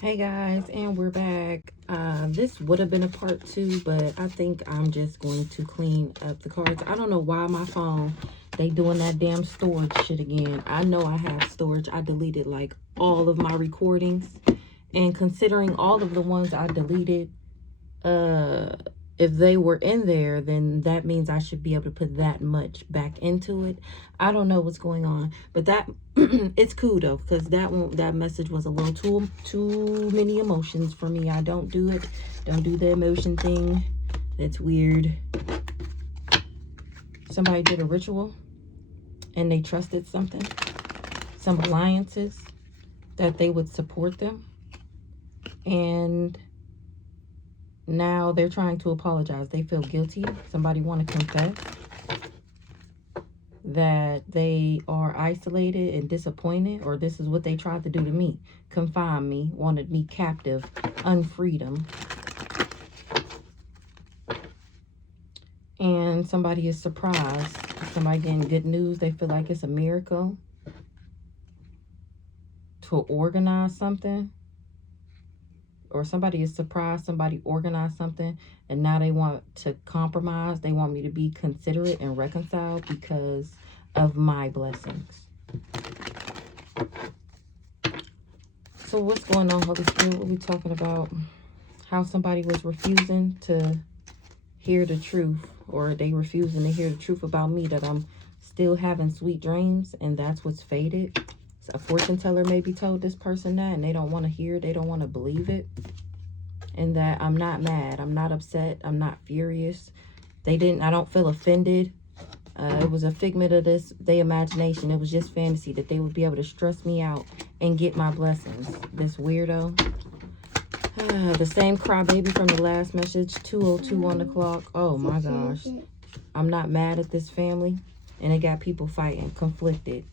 Hey guys, and we're back. This would have been a part 2, but I think I'm just going to clean up the cards. I don't know why my phone, they doing that damn storage shit again. I know I have storage. I deleted like all of my recordings, and considering all of the ones I deleted, if they were in there, then that means I should be able to put that much back into it. I don't know what's going on, but that it's cool though, because that message was a little too many emotions for me. I don't do it. Don't do the emotion thing. That's weird. Somebody did a ritual and they trusted something, some alliances that they would support them, and now they're trying to apologize. They feel guilty. Somebody want to confess that they are isolated and disappointed, or this is what they tried to do to me. Confine me, wanted me captive, unfreedom. And somebody is surprised. Somebody getting good news. They feel like it's a miracle to organize something. Or somebody is surprised somebody organized something and now they want to compromise. They want me to be considerate and reconciled because of my blessings. So what's going on, Holy Spirit? What are we talking about? How somebody was refusing to hear the truth, or they refusing to hear the truth about me, that I'm still having sweet dreams, and that's what's faded. A fortune teller maybe told this person that, and they don't want to hear it, they don't want to believe it. And that I'm not mad, I'm not upset, I'm not furious. I don't feel offended. It was a figment of their imagination. It was just fantasy that they would be able to stress me out and get my blessings. This weirdo. The same crybaby from the last message, 2:02 on the clock. Oh my gosh. I'm not mad at this family, and it got people fighting, conflicted.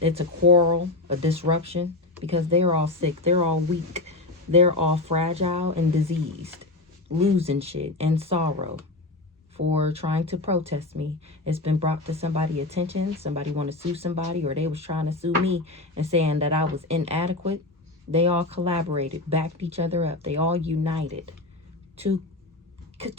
It's a quarrel, a disruption, because they're all sick, they're all weak, they're all fragile and diseased, losing shit and sorrow for trying to protest me. It's been brought to somebody's attention. Somebody want to sue somebody, or they was trying to sue me and saying that I was inadequate. They all collaborated, backed each other up. They all united to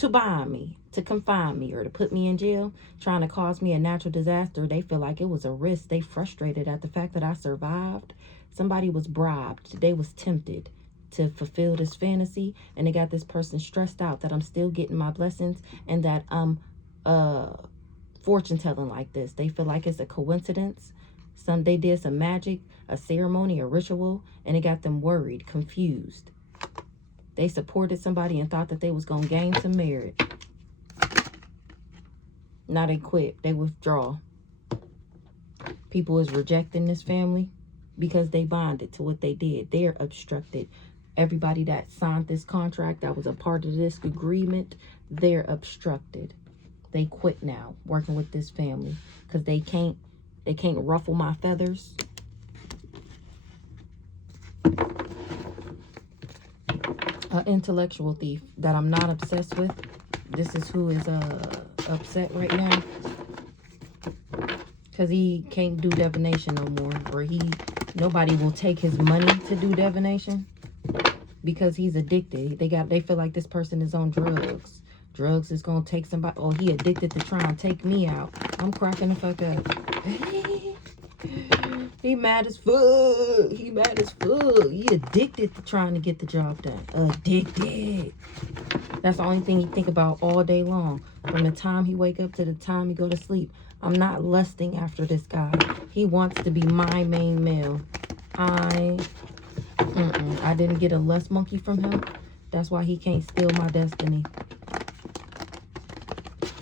bind me, to confine me, or to put me in jail, trying to cause me a natural disaster. They feel like it was a risk. They frustrated at the fact that I survived. Somebody was bribed. They was tempted to fulfill this fantasy, and they got this person stressed out that I'm still getting my blessings, and that I'm fortune telling like this. They feel like it's a coincidence. They did some magic, a ceremony, a ritual, and it got them worried, confused. They supported somebody and thought that they was going to gain some merit. Now they quit. They withdraw. People is rejecting this family because they bonded to what they did. They're obstructed. Everybody that signed this contract, that was a part of this agreement, they're obstructed. They quit now working with this family because they can't ruffle my feathers. An intellectual thief that I'm not obsessed with. This is who is upset right now because he can't do divination no more, or nobody will take his money to do divination because he's addicted. They feel like this person is on drugs. Drugs is gonna take somebody. Oh, he addicted to try and take me out. I'm cracking the fuck up. He mad as fuck. He mad as fuck. He addicted to trying to get the job done. Addicted. That's the only thing he think about all day long. From the time he wake up to the time he go to sleep. I'm not lusting after this guy. He wants to be my main male. I didn't get a lust monkey from him. That's why he can't steal my destiny.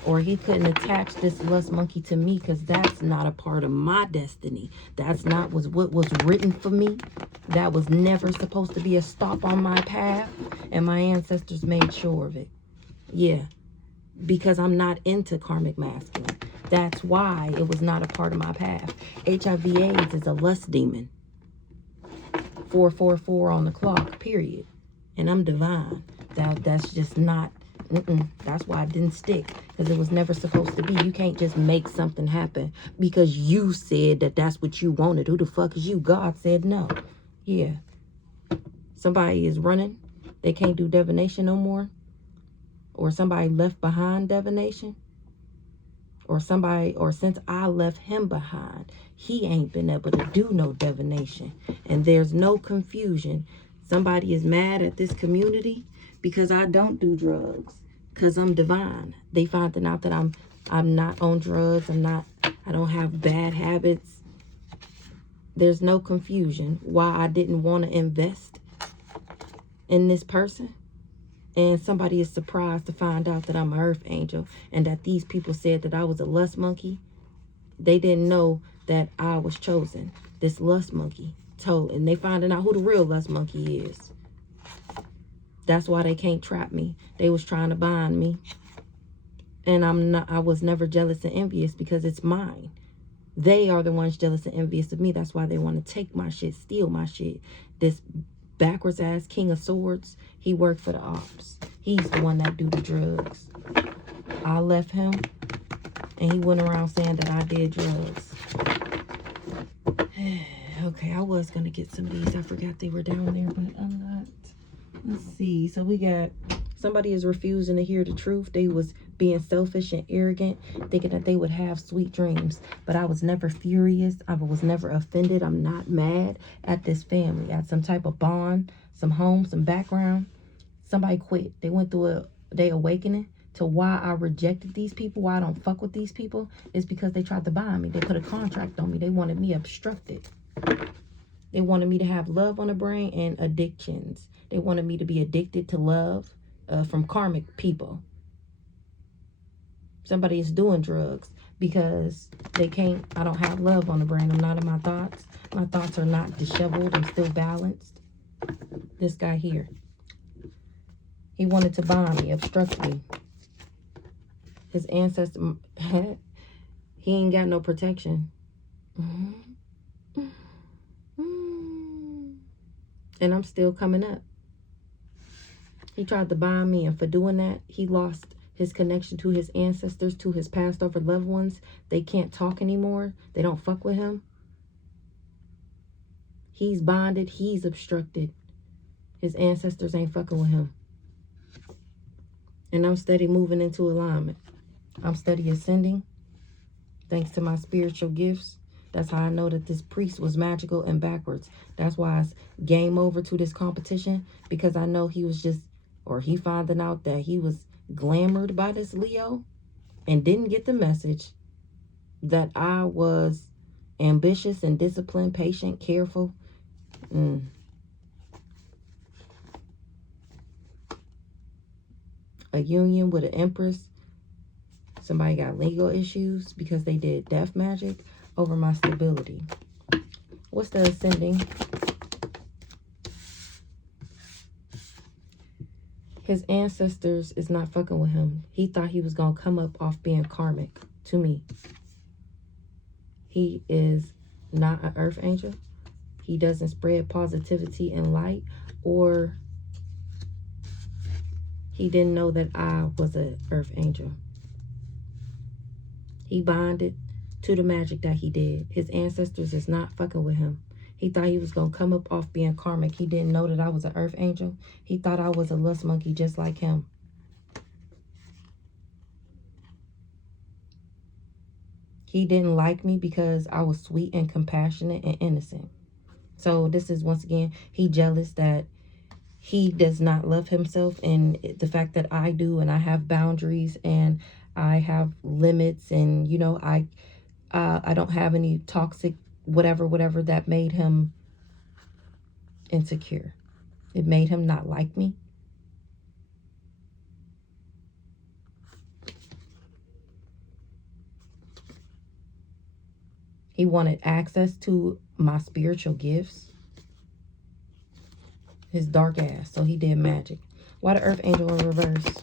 Or he couldn't attach this lust monkey to me because that's not a part of my destiny. That's not what was written for me. That was never supposed to be a stop on my path. And my ancestors made sure of it. Yeah. Because I'm not into karmic masculine. That's why it was not a part of my path. HIV/AIDS is a lust demon. 444 on the clock, period. And I'm divine. That's just not... That's why I didn't stick, because it was never supposed to be. You can't just make something happen because you said that that's what you wanted. Who the fuck is you? God said no. Yeah. Somebody is running. They can't do divination no more. Or somebody left behind divination. Or since I left him behind, he ain't been able to do no divination. And there's no confusion. Somebody is mad at this community because I don't do drugs. Because I'm divine. They finding out that I'm not on drugs. I don't have bad habits. There's no confusion why I didn't want to invest in this person. And somebody is surprised to find out that I'm an earth angel and that these people said that I was a lust monkey. They didn't know that I was chosen. This lust monkey told, and they finding out who the real lust monkey is. That's why they can't trap me. They was trying to bind me. And I was never jealous and envious because it's mine. They are the ones jealous and envious of me. That's why they want to take my shit, steal my shit. This backwards ass King of Swords, he worked for the ops. He's the one that do the drugs. I left him and he went around saying that I did drugs. Okay, I was gonna get some of these. I forgot they were down there, but I'm not. Let's see. So we got somebody is refusing to hear the truth. They was being selfish and arrogant, thinking that they would have sweet dreams. But I was never furious. I was never offended. I'm not mad at this family, at some type of bond, some home, some background. Somebody quit. They went through a awakening to why I rejected these people, why I don't fuck with these people. It's because they tried to bind me. They put a contract on me. They wanted me obstructed. They wanted me to have love on the brain and addictions. They wanted me to be addicted to love from karmic people. Somebody is doing drugs because they can't, I don't have love on the brain. I'm not in my thoughts. My thoughts are not disheveled. I'm still balanced. This guy here. He wanted to bind me, obstruct me. His ancestor, he ain't got no protection. And I'm still coming up. He tried to bind me, and for doing that, he lost his connection to his ancestors, to his passed over loved ones. They can't talk anymore. They don't fuck with him. He's bonded. He's obstructed. His ancestors ain't fucking with him. And I'm steady moving into alignment. I'm steady ascending. Thanks to my spiritual gifts. That's how I know that this priest was magical and backwards. That's why it's game over to this competition. Because I know he was just, or he finding out that he was glamored by this Leo and didn't get the message that I was ambitious and disciplined, patient, careful. A union with an empress. Somebody got legal issues because they did death magic over my stability. What's the ascending? His ancestors is not fucking with him. He thought he was going to come up off being karmic to me. He is not an earth angel. He doesn't spread positivity and light, or he didn't know that I was an earth angel. He bonded to the magic that he did. His ancestors is not fucking with him. He thought he was going to come up off being karmic. He didn't know that I was an earth angel. He thought I was a lust monkey just like him. He didn't like me because I was sweet and compassionate and innocent. So this is, once again, he jealous that he does not love himself, and the fact that I do, and I have boundaries and I have limits, and you know, I don't have any toxic whatever that made him insecure. It made him not like me. He wanted access to my spiritual gifts. His dark ass. So he did magic. Why the earth angel in reverse?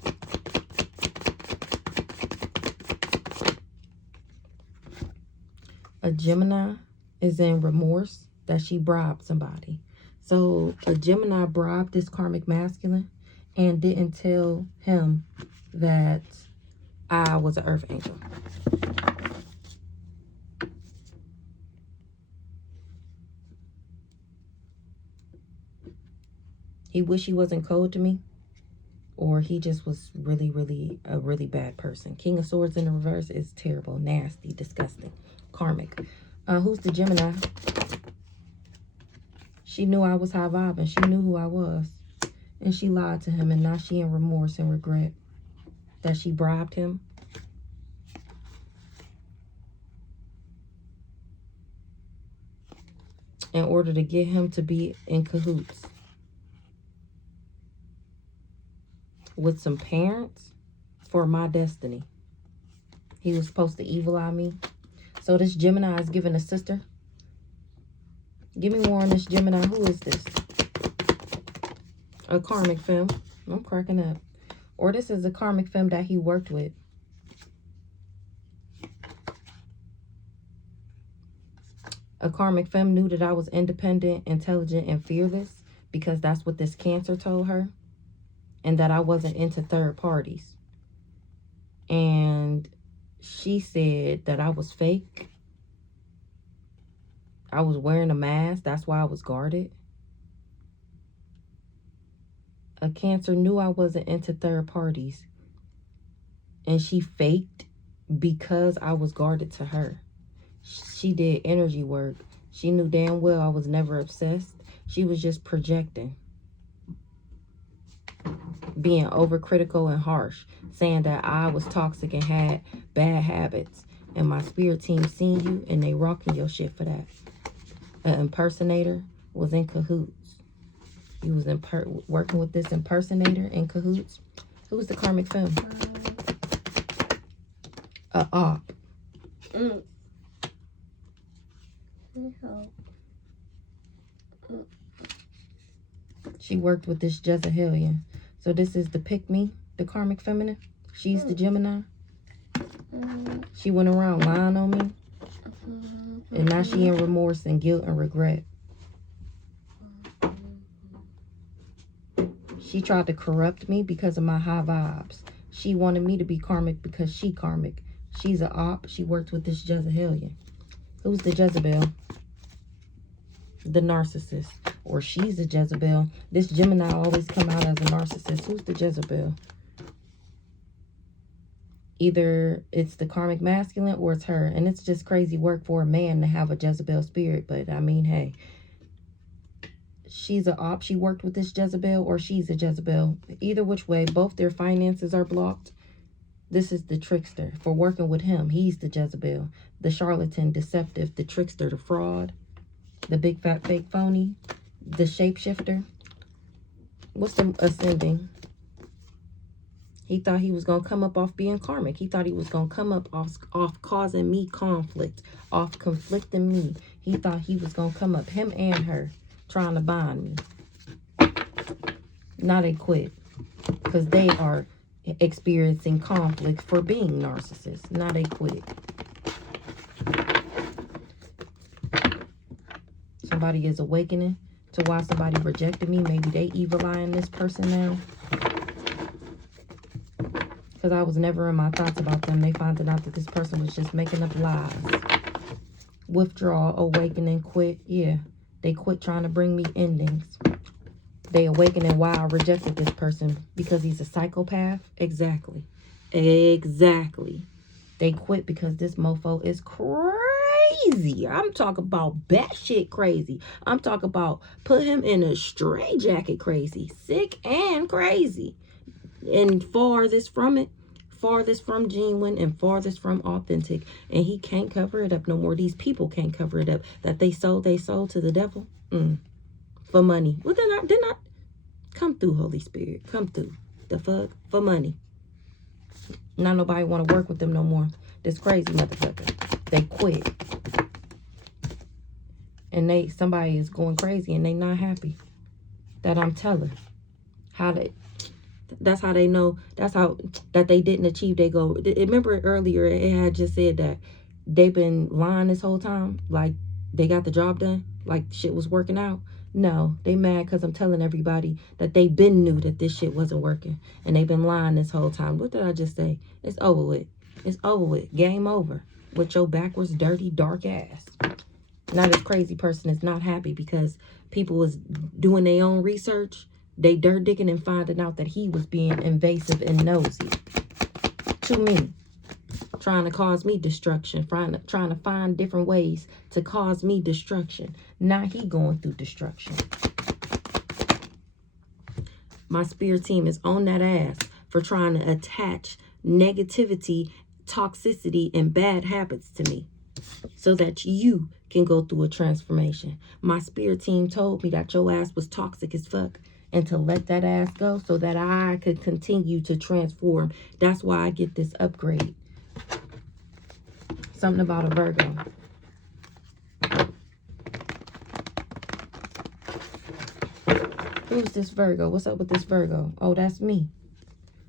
A Gemini is in remorse that she bribed somebody. So a Gemini bribed this karmic masculine and didn't tell him that I was an earth angel. He wish he wasn't cold to me, or he just was really, really a really bad person. King of Swords in the reverse is terrible, nasty, disgusting, karmic. Who's the Gemini? She knew I was high vibe, and she knew who I was. And she lied to him, and now she in remorse and regret that she bribed him. In order to get him to be in cahoots with some parents for my destiny. He was supposed to evil eye me. So this Gemini is giving a sister. Give me more on this Gemini. Who is this? A karmic femme. I'm cracking up. Or this is a karmic femme that he worked with. A karmic femme knew that I was independent, intelligent, and fearless because that's what this Cancer told her. And that I wasn't into third parties. And she said that I was fake. I was wearing a mask. That's why I was guarded. A Cancer knew I wasn't into third parties. And she faked because I was guarded to her. She did energy work. She knew damn well I was never obsessed. She was just projecting. Being overcritical and harsh. Saying that I was toxic and had bad habits. And my spirit team seen you and they rocking your shit for that. An impersonator was in cahoots. He was working with this impersonator in cahoots. Who's the karmic femme? A op. She worked with this Jezebelian. So this is the pick-me, the karmic feminine. She's the Gemini. She went around lying on me. And now she in remorse and guilt and regret. She tried to corrupt me because of my high vibes. She wanted me to be karmic because she karmic. She's an op. She worked with this Jezebelian. Who's the Jezebel? The narcissist. Or she's a Jezebel. This Gemini always come out as a narcissist. Who's the Jezebel? Either it's the karmic masculine or it's her. And it's just crazy work for a man to have a Jezebel spirit. But I mean, hey. She's an op. She worked with this Jezebel or she's a Jezebel. Either which way, both their finances are blocked. This is the trickster. For working with him, he's the Jezebel. The charlatan, deceptive, the trickster, the fraud. The big fat fake phony. The shapeshifter. What's the ascending? He thought he was going to come up off being karmic. He thought he was going to come up off causing me conflict. Off conflicting me. He thought he was going to come up, him and her, trying to bind me. Now they quit. Because they are experiencing conflict for being narcissists. Now they quit. Somebody is awakening to why somebody rejected me. Maybe they evil eyeing this person now. Because I was never in my thoughts about them. They finding out that this person was just making up lies. Withdraw, awakening, quit. Yeah. They quit trying to bring me endings. They awakening why I rejected this person. Because he's a psychopath? Exactly. Exactly. They quit because this mofo is crazy. I'm talking about batshit crazy. I'm talking about put him in a straitjacket crazy. Sick and crazy. And farthest from it. Farthest from genuine and farthest from authentic. And he can't cover it up no more. These people can't cover it up. That they sold to the devil. For money. Well, they're not. Come through, Holy Spirit. Come through. The fuck? For money. Not nobody want to work with them no more. This crazy motherfucker. They quit. And somebody is going crazy and they not happy. That I'm telling. That's how they know. That's how that they didn't achieve their goal. Remember earlier it had just said that they've been lying this whole time. Like they got the job done. Like shit was working out. No, they mad because I'm telling everybody that they been knew that this shit wasn't working. And they've been lying this whole time. What did I just say? It's over with. It's over with. Game over. With your backwards, dirty, dark ass. Now this crazy person is not happy because people was doing their own research. They dirt digging and finding out that he was being invasive and nosy to me, trying to cause me destruction, trying to find different ways to cause me destruction. Now he going through destruction. My spirit team is on that ass for trying to attach negativity, toxicity, and bad habits to me so that you can go through a transformation. My spirit team told me that your ass was toxic as fuck and to let that ass go so that I could continue to transform. That's why I get this upgrade. Something about a Virgo. Who's this Virgo? What's up with this Virgo? Oh, that's me.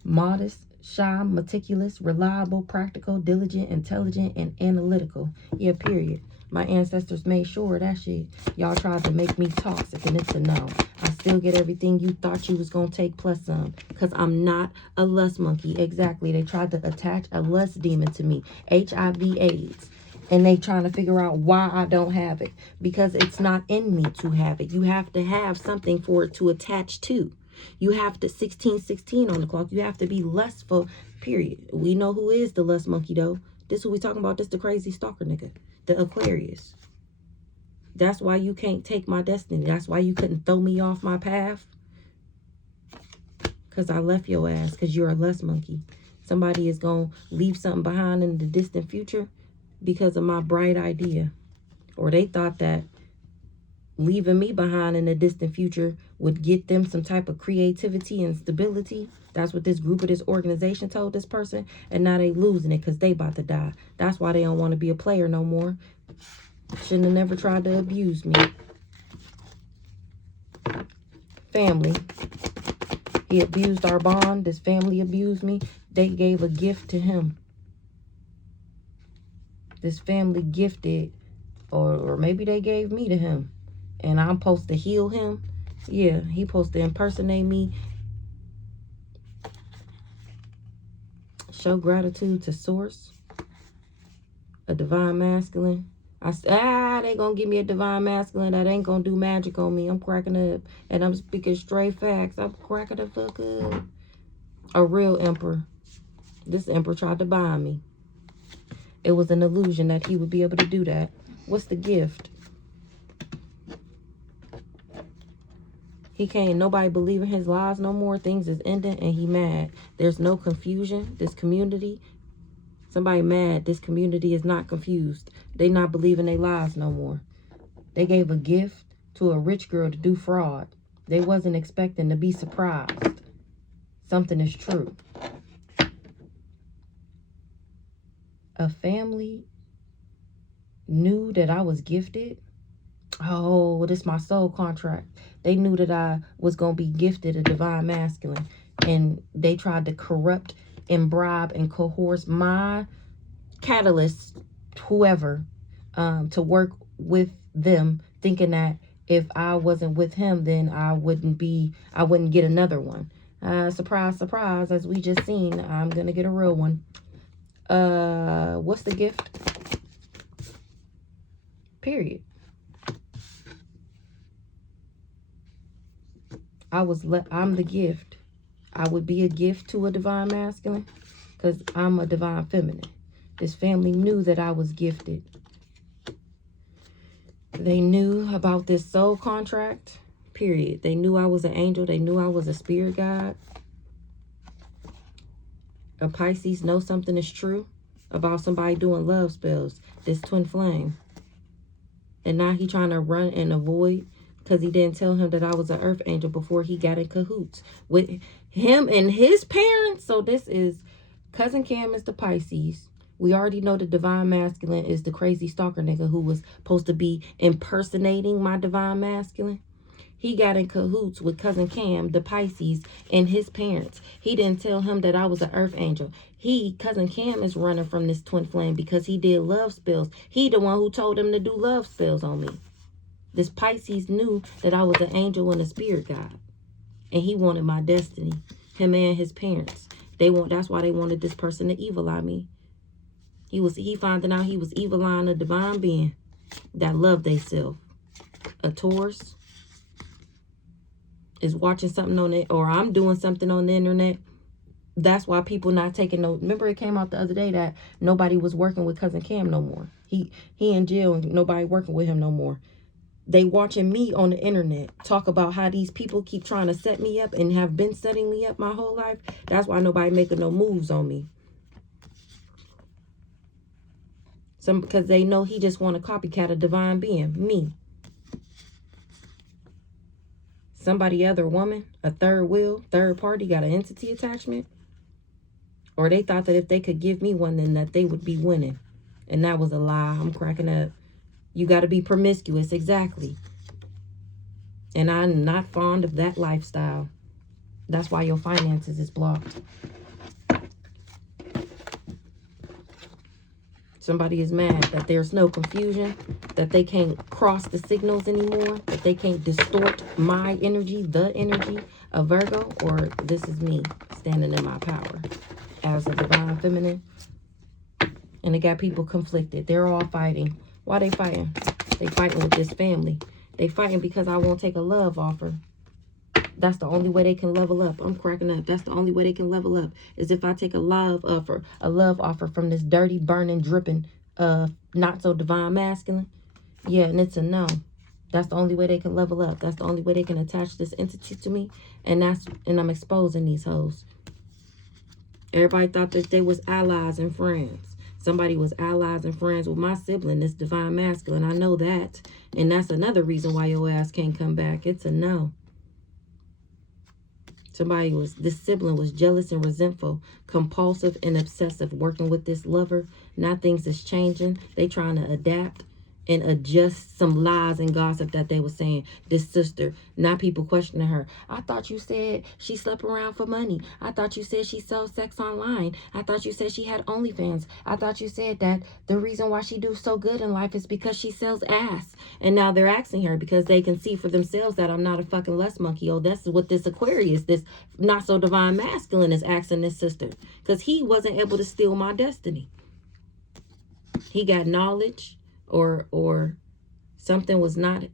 Modest, shy, meticulous, reliable, practical, diligent, intelligent, and analytical. Yeah, period. My ancestors made sure of that shit. Y'all tried to make me toxic, and it's a no. I still get everything you thought you was going to take plus some. Because I'm not a lust monkey. Exactly. They tried to attach a lust demon to me. HIV/AIDS. And they trying to figure out why I don't have it. Because it's not in me to have it. You have to have something for it to attach to. You have to 1616 on the clock. You have to be lustful, period. We know who is the lust monkey, though. This who we talking about. This the crazy stalker nigga. The Aquarius. That's why you can't take my destiny. That's why you couldn't throw me off my path. Because I left your ass. Because you're a lust monkey. Somebody is going to leave something behind in the distant future because of my bright idea. Or they thought that leaving me behind in the distant future would get them some type of creativity and stability. That's what this group of this organization told this person. And now they losing it because they about to die. That's why they don't want to be a player no more. Shouldn't have never tried to abuse me. Family. He abused our bond. This family abused me. They gave a gift to him. This family gifted, or maybe they gave me to him. And I'm supposed to heal him. Yeah, he supposed to impersonate me. Show gratitude to source. A divine masculine. They gonna give me a divine masculine that ain't gonna do magic on me. I'm cracking up. And I'm speaking straight facts. I'm cracking the fuck up. A real emperor. This emperor tried to bind me. It was an illusion that he would be able to do that. What's the gift? He can't, nobody believe in his lies no more. Things is ending and he mad. There's no confusion. This community, somebody mad. This community is not confused. They not believing their lies no more. They gave a gift to a rich girl to do fraud. They wasn't expecting to be surprised. Something is true. A family knew that I was gifted. Oh, this is my soul contract. They knew that I was going to be gifted a divine masculine. And they tried to corrupt and bribe and coerce my catalyst, whoever, to work with them, thinking that if I wasn't with him, then I wouldn't get another one. Surprise, surprise, as we just seen, I'm going to get a real one. What's the gift? Period. I'm the gift. I would be a gift to a divine masculine because I'm a divine feminine. This family knew that I was gifted. They knew about this soul contract, period. They knew I was an angel. They knew I was a spirit guide. A Pisces knows something is true about somebody doing love spells. This twin flame. And now he trying to run and avoid because he didn't tell him that I was an earth angel before he got in cahoots with him and his parents. So this is Cousin Cam is the Pisces. We already know the divine masculine is the crazy stalker nigga who was supposed to be impersonating my divine masculine. He got in cahoots with Cousin Cam, the Pisces, and his parents. He didn't tell him that I was an earth angel. Cousin Cam is running from this twin flame because he did love spells. He the one who told him to do love spells on me. This Pisces knew that I was an angel and a spirit guide. And he wanted my destiny. Him and his parents. That's why they wanted this person to evil eye me. He finding out he was evil eyeing a divine being that loved theyself. A Taurus. is watching something on it, or I'm doing something on the internet. That's why people not taking no. Remember, it came out the other day that nobody was working with Cousin Cam no more. He in jail and nobody working with him no more. They watching me on the internet talk about how these people keep trying to set me up and have been setting me up my whole life. That's why nobody making no moves on me. Because they know he just want to copycat a divine being, me. Somebody other woman, a third wheel, third party, got an entity attachment. Or they thought that if they could give me one, then that they would be winning. And that was a lie. I'm cracking up. You got to be promiscuous, exactly. And I'm not fond of that lifestyle. That's why your finances is blocked. Somebody is mad that there's no confusion, that they can't cross the signals anymore, that they can't distort my energy, the energy of Virgo, or this is me standing in my power as a divine feminine. And it got people conflicted. They're all fighting. Why they fighting? They fighting with this family. They fighting because I won't take a love offer. That's the only way they can level up. I'm cracking up. That's the only way they can level up is if I take a love offer from this dirty, burning, dripping, not so divine masculine. Yeah, and it's a no. That's the only way they can level up. That's the only way they can attach this entity to me. And I'm exposing these hoes. Everybody thought that they was allies and friends. Somebody was allies and friends with my sibling, this divine masculine. I know that. And that's another reason why your ass can't come back. It's a no. This sibling was jealous and resentful, compulsive and obsessive, working with this lover. Now things is changing. They trying to adapt and adjust some lies and gossip that they were saying. This sister, now people questioning her. I thought you said she slept around for money. I thought you said she sells sex online. I thought you said she had OnlyFans. I thought you said that the reason why she do so good in life is because she sells ass. And now they're asking her because they can see for themselves that I'm not a fucking lust monkey. Oh, that's what this Aquarius, this not so divine masculine is asking this sister. Because he wasn't able to steal my destiny. He got knowledge. Or something was not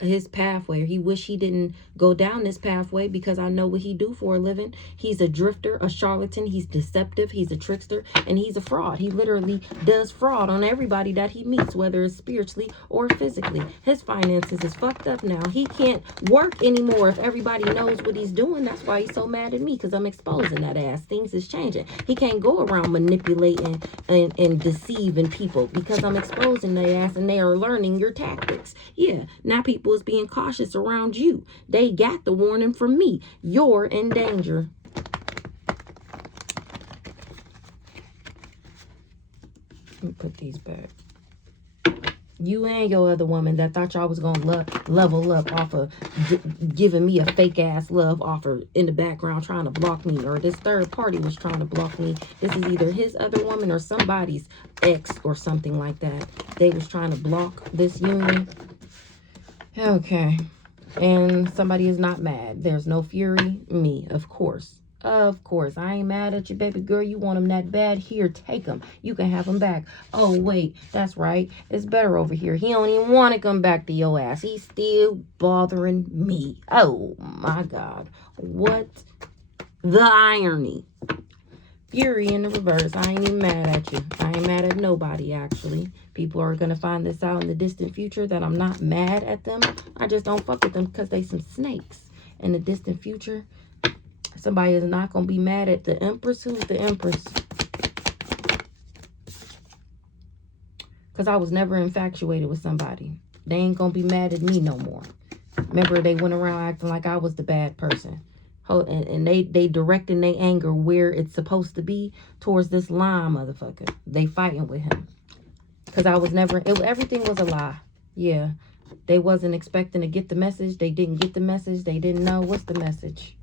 his pathway, or he wished he didn't go down this pathway, because I know what he do for a living. He's a drifter, a charlatan, he's deceptive, he's a trickster, and he's a fraud. He literally does fraud on everybody that he meets, whether it's spiritually or physically. His finances is fucked up now. He can't work anymore if everybody knows what he's doing. That's why he's so mad at me, because I'm exposing that ass. Things is changing. He can't go around manipulating and deceiving people, because I'm exposing their ass and they are learning your tactics. Yeah, now people is being cautious around you. They got the warning from me. You're in danger. Let me put these back. You and your other woman that thought y'all was gonna level up off of giving me a fake ass love offer in the background, trying to block me, or this third party was trying to block me. This is either his other woman or somebody's ex or something like that. They was trying to block this union. Okay. And somebody is not mad. There's no fury. Me, of course. Of course. I ain't mad at you, baby girl. You want them that bad? Here, take them. You can have them back. Oh, wait. That's right. It's better over here. He don't even want to come back to your ass. He's still bothering me. Oh, my God. What the irony. Fury in the reverse. I ain't even mad at you. I ain't mad at nobody, actually. People are going to find this out in the distant future that I'm not mad at them. I just don't fuck with them because they some snakes. In the distant future, somebody is not going to be mad at the Empress. Who's the Empress? Because I was never infatuated with somebody. They ain't going to be mad at me no more. Remember, they went around acting like I was the bad person. And they directing their anger where it's supposed to be, towards this lying motherfucker. They fighting with him. Because I was never, everything was a lie. Yeah. They wasn't expecting to get the message. They didn't get the message. They didn't know. What's the message?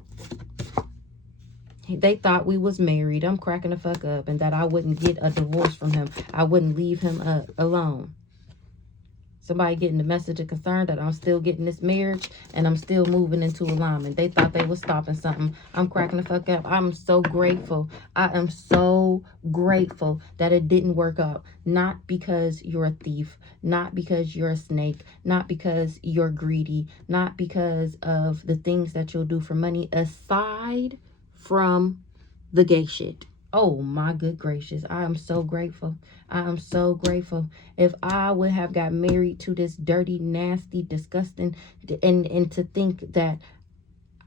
They thought we was married. I'm cracking the fuck up. And that I wouldn't get a divorce from him. I wouldn't leave him alone. Somebody getting the message of concern that I'm still getting this marriage and I'm still moving into alignment. They thought they was stopping something. I'm cracking the fuck up. I'm so grateful. I am so grateful that it didn't work out. Not because you're a thief, not because you're a snake, not because you're greedy, not because of the things that you'll do for money, aside from the gay shit. Oh my good gracious. I am so grateful. I am so grateful. If I would have got married to this dirty, nasty, disgusting, and to think that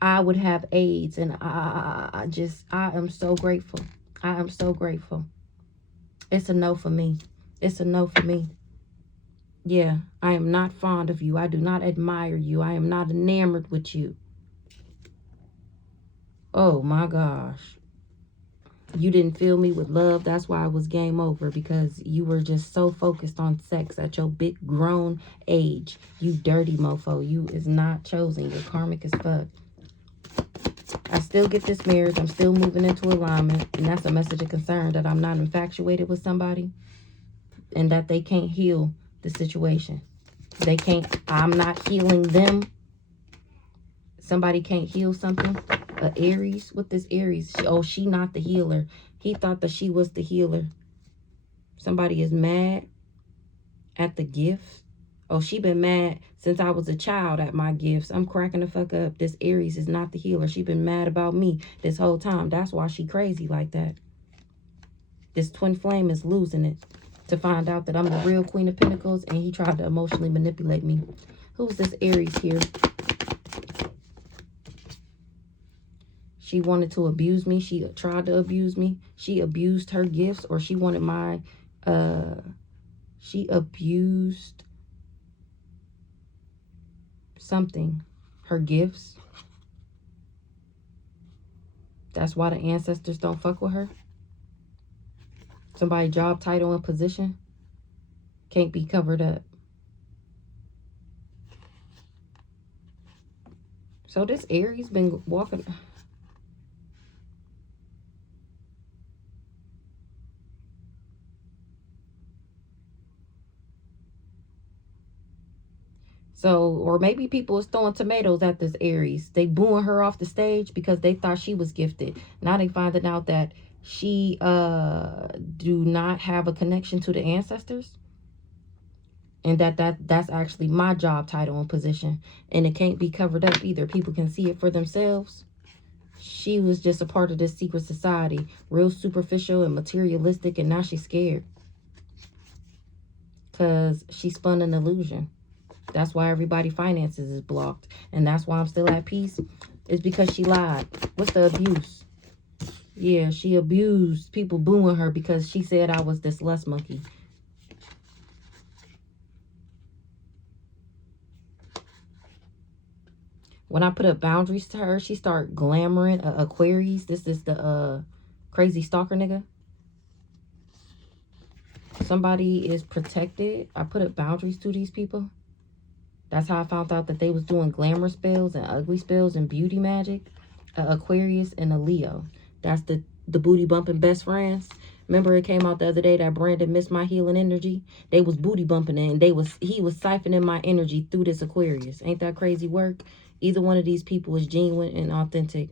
I would have AIDS, and I am so grateful. I am so grateful. It's a no for me. It's a no for me. Yeah, I am not fond of you. I do not admire you. I am not enamored with you. Oh my gosh. You didn't fill me with love. That's why it was game over, because you were just so focused on sex at your big grown age. You dirty mofo. You is not chosen. You're karmic as fuck. I still get this marriage. I'm still moving into alignment. And that's a message of concern, that I'm not infatuated with somebody and that they can't heal the situation. They can't. I'm not healing them. Somebody can't heal something. Aries, with this Aries, she not the healer. He thought that she was the healer. Somebody is mad at the gifts. Oh, she been mad since I was a child at my gifts. I'm cracking the fuck up. This Aries is not the healer. She been mad about me this whole time. That's why she crazy like that. This twin flame is losing it to find out that I'm the real Queen of Pentacles, and he tried to emotionally manipulate me. Who's this Aries here? She wanted to abuse me. She tried to abuse me. She abused her gifts, or she wanted my, she abused something, her gifts. That's why the ancestors don't fuck with her. Somebody job, title, and position can't be covered up. So this Aries been walking... So, or maybe people is throwing tomatoes at this Aries. They booing her off the stage because they thought she was gifted. Now they finding out that she do not have a connection to the ancestors. And that's actually my job, title, and position. And it can't be covered up either. People can see it for themselves. She was just a part of this secret society. Real superficial and materialistic. And now she's scared. Because she spun an illusion. That's why everybody finances is blocked. And that's why I'm still at peace. It's because she lied. What's the abuse? Yeah, she abused people booing her because she said I was this lust monkey. When I put up boundaries to her, she started glamoring Aquarius. This is the crazy stalker nigga. Somebody is protected. I put up boundaries to these people. That's how I found out that they was doing glamour spells and ugly spells and beauty magic. Aquarius and a Leo. That's the booty bumping best friends. Remember it came out the other day that Brandon missed my healing energy? They was booty bumping it, and he was siphoning my energy through this Aquarius. Ain't that crazy work? Either one of these people is genuine and authentic.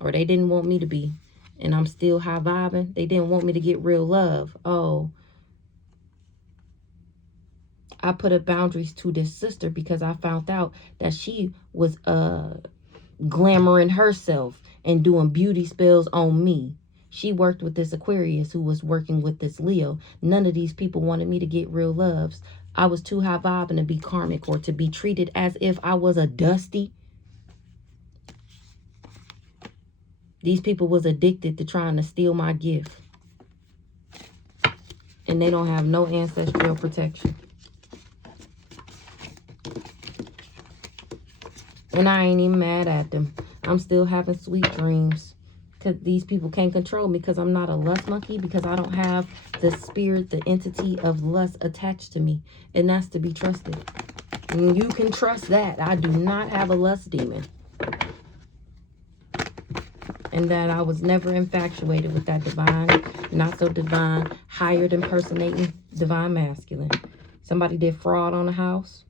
Or they didn't want me to be. And I'm still high vibing. They didn't want me to get real love. Oh, I put up boundaries to this sister because I found out that she was glamoring herself and doing beauty spells on me. She worked with this Aquarius who was working with this Leo. None of these people wanted me to get real loves. I was too high vibing to be karmic or to be treated as if I was a dusty. These people was addicted to trying to steal my gift. And they don't have no ancestral protection. And I ain't even mad at them. I'm still having sweet dreams. Because these people can't control me because I'm not a lust monkey. Because I don't have the spirit, the entity of lust attached to me. And that's to be trusted. And you can trust that. I do not have a lust demon. And that I was never infatuated with that divine, not so divine, hired impersonating divine masculine. Somebody did fraud on the house.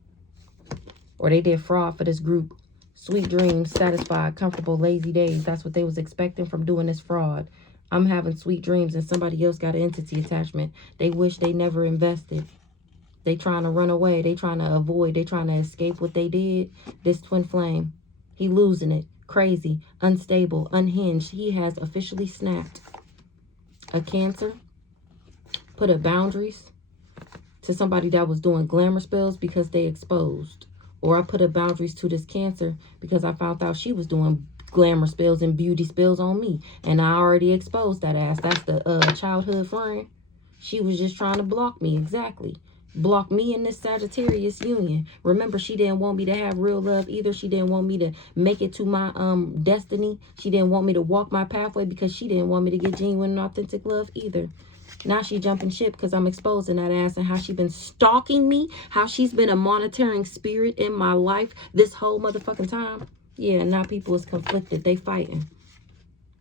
Or they did fraud for this group. Sweet dreams, satisfied, comfortable, lazy days. That's what they was expecting from doing this fraud. I'm having sweet dreams and somebody else got an entity attachment. They wish they never invested. They trying to run away. They trying to avoid. They trying to escape what they did. This twin flame, he losing it. Crazy, unstable, unhinged. He has officially snapped. A Cancer put up boundaries to somebody that was doing glamour spells because they exposed. Or I put up boundaries to this Cancer because I found out she was doing glamour spells and beauty spells on me. And I already exposed that ass. That's the childhood friend. She was just trying to block me. Exactly. Block me in this Sagittarius union. Remember, she didn't want me to have real love either. She didn't want me to make it to my destiny. She didn't want me to walk my pathway because she didn't want me to get genuine and authentic love either. Now she jumping ship because I'm exposing that ass and how she been stalking me, how she's been a monitoring spirit in my life this whole motherfucking time. Yeah, now people is conflicted. They fighting.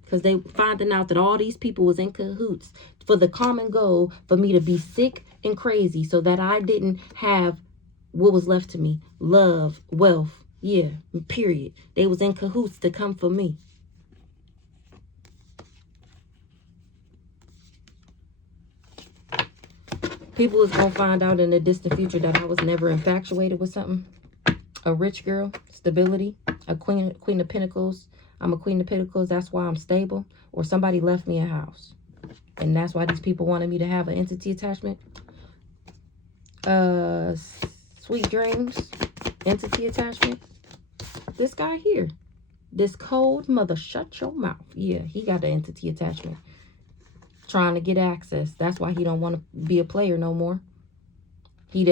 Because they finding out that all these people was in cahoots for the common goal for me to be sick and crazy so that I didn't have what was left to me. Love, wealth, yeah, period. They was in cahoots to come for me. People is going to find out in the distant future that I was never infatuated with something. A rich girl, stability, a queen of pentacles. I'm a queen of pentacles. That's why I'm stable. Or somebody left me a house. And that's why these people wanted me to have an entity attachment. Sweet dreams, entity attachment. This guy here. This cold mother, shut your mouth. Yeah, he got the entity attachment. Trying to get access. That's why he don't want to be a player no more. He